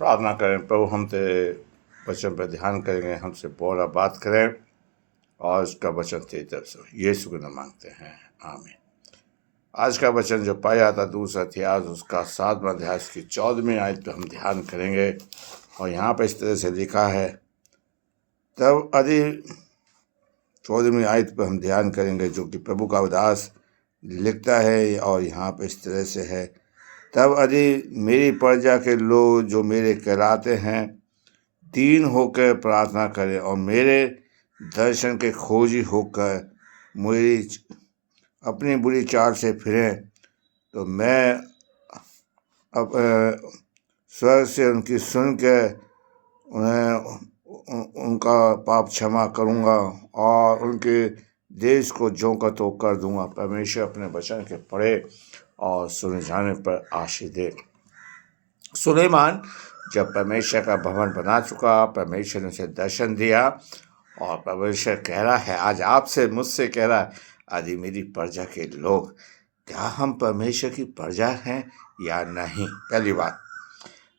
प्रार्थना करें। प्रभु, हम तेरे वचन पर ध्यान करेंगे, हमसे बोला बात करें और उसका वचन तेरी तरफ से यीशु के नाम मांगते हैं, आमीन। आज का वचन जो पाया था दूसरा इतिहास उसका 7वां अध्याय की 14वीं आयत पर हम ध्यान करेंगे। और यहाँ पर इस तरह से लिखा है, तब यदि 14वीं आयत पर हम ध्यान करेंगे जो कि प्रभु का उदास लिखता है। और यहाँ पर इस तरह से है, तब यदि मेरी प्रजा के लोग जो मेरे कहलाते हैं दीन होकर प्रार्थना करें और मेरे दर्शन के खोजी होकर मेरी अपनी बुरी चाल से फिरें, तो मैं अब स्वर्ग से उनकी सुन के उन्हें उनका पाप क्षमा करूँगा और उनके देश को ज्यों का त्यों कर दूँगा। परमेश्वर अपने वचन के पढ़े और सुने जाने पर आशीष दे। सुलेमान जब परमेश्वर का भवन बना चुका, परमेश्वर ने उसे दर्शन दिया और परमेश्वर कह रहा है, आज आपसे मुझसे कह रहा है, आदि मेरी प्रजा के लोग, क्या हम परमेश्वर की प्रजा हैं या नहीं। पहली बात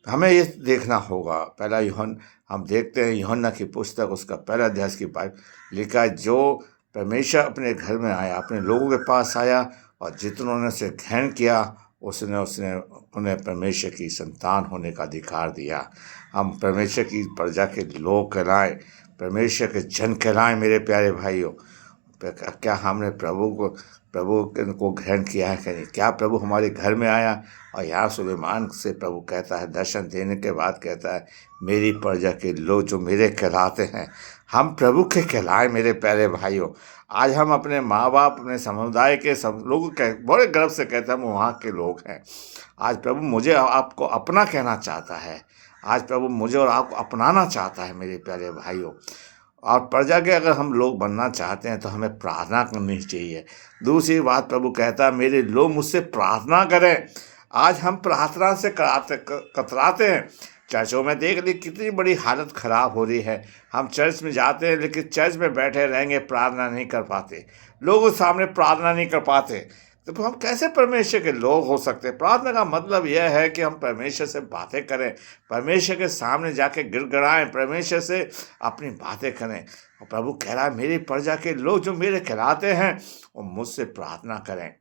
हमें ये देखना होगा। पहला यूहन्ना हम देखते हैं, यूहन्ना की पुस्तक उसका पहला अध्याय की बात लिखा है, जो परमेश्वर अपने घर में आया, अपने लोगों के पास आया और जितनों ने उसे घृण किया उसने उन्हें परमेश्वर की संतान होने का अधिकार दिया। हम परमेश्वर की प्रजा के लोग कहलाएं, परमेश्वर के जन कहलाएं। मेरे प्यारे भाइयों, क्या हमने प्रभु को ग्रहण किया है कि नहीं? क्या प्रभु हमारे घर में आया? और यहाँ सुलेमान से प्रभु कहता है, दर्शन देने के बाद कहता है, मेरी प्रजा के लोग जो मेरे कहलाते हैं। हम प्रभु के कहलाए। मेरे प्यारे भाइयों, आज हम अपने माँ बाप, अपने समुदाय के सब लोग बड़े गर्व से कहते हैं हम वहाँ के लोग हैं। आज प्रभु मुझे आपको अपना कहना चाहता है। आज प्रभु मुझे और आपको अपनाना चाहता है। मेरे प्यारे भाइयों, और प्रजा के अगर हम लोग बनना चाहते हैं तो हमें प्रार्थना करनी चाहिए। दूसरी बात प्रभु कहता है, मेरे लोग मुझसे प्रार्थना करें। आज हम प्रार्थना से कतराते हैं। चर्चों में देख ली कितनी बड़ी हालत ख़राब हो रही है। हम चर्च में जाते हैं लेकिन चर्च में बैठे रहेंगे, प्रार्थना नहीं कर पाते, लोगों के सामने प्रार्थना नहीं कर पाते, तो हम कैसे परमेश्वर के लोग हो सकते हैं? प्रार्थना का मतलब यह है कि हम परमेश्वर से बातें करें, परमेश्वर के सामने जाके गिड़गिड़ाएं, परमेश्वर से अपनी बातें करें। और प्रभु कह रहा है, मेरी प्रजा के लोग जो मेरे कहलाते हैं वो मुझसे प्रार्थना करें।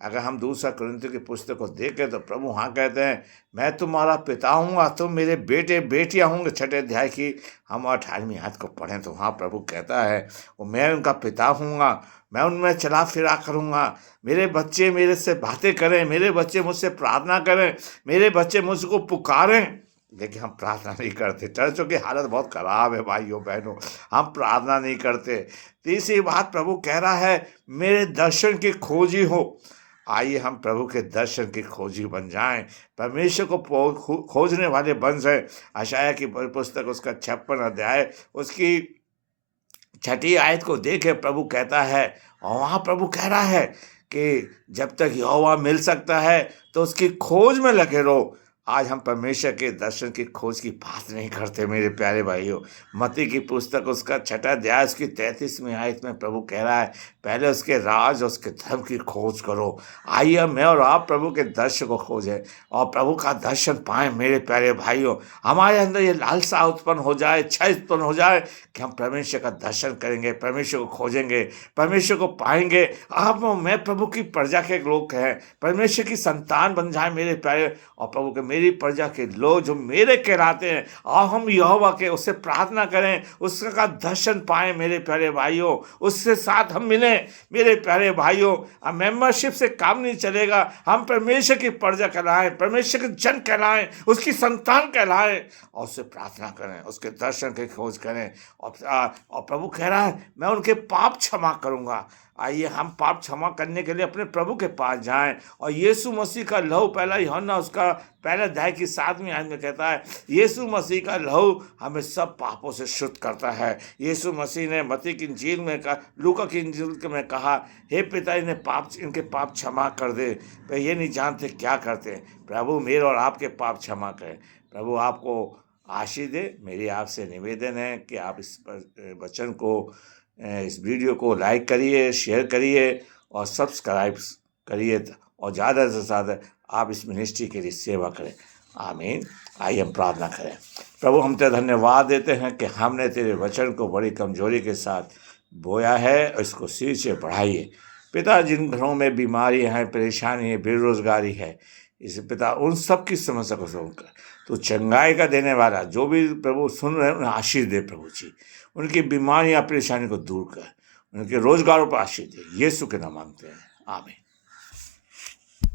अगर हम दूसरा कुरिन्थियों की पुस्तक को देखें तो प्रभु वहाँ कहते हैं, मैं तुम्हारा पिता हूँगा, तुम मेरे बेटे बेटियाँ होंगे। 6 अध्याय की हम 18वीं आयत को पढ़ें तो वहाँ प्रभु कहता है, वो मैं उनका पिता हूँगा, मैं उनमें चला फिरा करूँगा। मेरे बच्चे मेरे से बातें करें, मेरे बच्चे मुझसे प्रार्थना करें, मेरे बच्चे मुझको पुकारें। लेकिन हम प्रार्थना नहीं करते। चर्चों की हालत बहुत ख़राब है भाइयों बहनों, हम प्रार्थना नहीं करते। तीसरी बात प्रभु कह रहा है, मेरे दर्शन की खोजी हो। आइए हम प्रभु के दर्शन की खोजी बन जाएं, परमेश्वर को खोजने वाले बन जाएं। यशायाह की पुस्तक उसका 56 अध्याय उसकी 6ठी आयत को देखे, प्रभु कहता है, और वहाँ प्रभु कह रहा है कि जब तक यहोवा मिल सकता है तो उसकी खोज में लगे रहो। आज हम परमेश्वर के दर्शन की खोज की बात नहीं करते। मेरे प्यारे भाइयों, मत्ती की पुस्तक उसका 6ठा अध्याय उसकी 33वीं आयत में प्रभु कह रहा है, पहले उसके राज और उसके धर्म की खोज करो। आइए मैं और आप प्रभु के दर्शन को खोजें और प्रभु का दर्शन पाएं। मेरे प्यारे भाइयों, हमारे अंदर ये लालसा उत्पन्न हो जाए, इच्छा उत्पन्न हो जाए कि हम परमेश्वर का दर्शन करेंगे, परमेश्वर को खोजेंगे, परमेश्वर को पाएंगे। आप मैं प्रभु की प्रजा के लोग हैं, परमेश्वर की संतान बन जाए मेरे प्यारे। और प्रभु के मेरी प्रजा के लोग जो मेरे कहलाते हैं, और हम यहोवा के उससे प्रार्थना करें, उसका दर्शन पाएं। मेरे प्यारे भाइयों, उससे साथ हम मिलें। मेरे प्यारे भाइयों, मेंबरशिप से काम नहीं चलेगा। हम परमेश्वर की प्रजा कहलाएं, परमेश्वर के जन कहलाएं, उसकी संतान कहलाएं और उससे प्रार्थना करें, उसके दर्शन की खोज करें। और प्रभु कह रहा है, मैं उनके पाप क्षमा करूंगा। आइए हम पाप क्षमा करने के लिए अपने प्रभु के पास जाएं। और यीशु मसीह का लहू, पहला यूहन्ना उसका पहला अध्याय की 7वीं आयत में कहता है, यीशु मसीह का लहू हमें सब पापों से शुद्ध करता है। यीशु मसीह ने मत्ती की इंजील में कहा, लूका की इंजील में कहा, हे पिता इनके पाप क्षमा कर दे, वे ये नहीं जानते क्या करते हैं। प्रभु मेरे और आपके पाप क्षमा करें। प्रभु आपको आशीष दे। मेरी आपसे निवेदन है कि आप इस वचन को, इस वीडियो को लाइक करिए, शेयर करिए और सब्सक्राइब करिए, और ज़्यादा से ज़्यादा आप इस मिनिस्ट्री के लिए सेवा करें। आमीन। आइए हम प्रार्थना करें। प्रभु, हम तेरा धन्यवाद देते हैं कि हमने तेरे वचन को बड़ी कमजोरी के साथ बोया है और इसको सिर से बढ़ाइए। पिता, जिन घरों में बीमारी है, परेशानी है, बेरोजगारी है, इस पिता उन सब की समस्या को सुनकर तो चंगाई का देने वाला, जो भी प्रभु सुन रहे हैं उन्हें आशीष दे प्रभु जी। उनकी बीमारियां परेशानी को दूर कर, उनके रोजगारों पर आशीष दे। यीशु के नाम मांगते हैं, आमीन।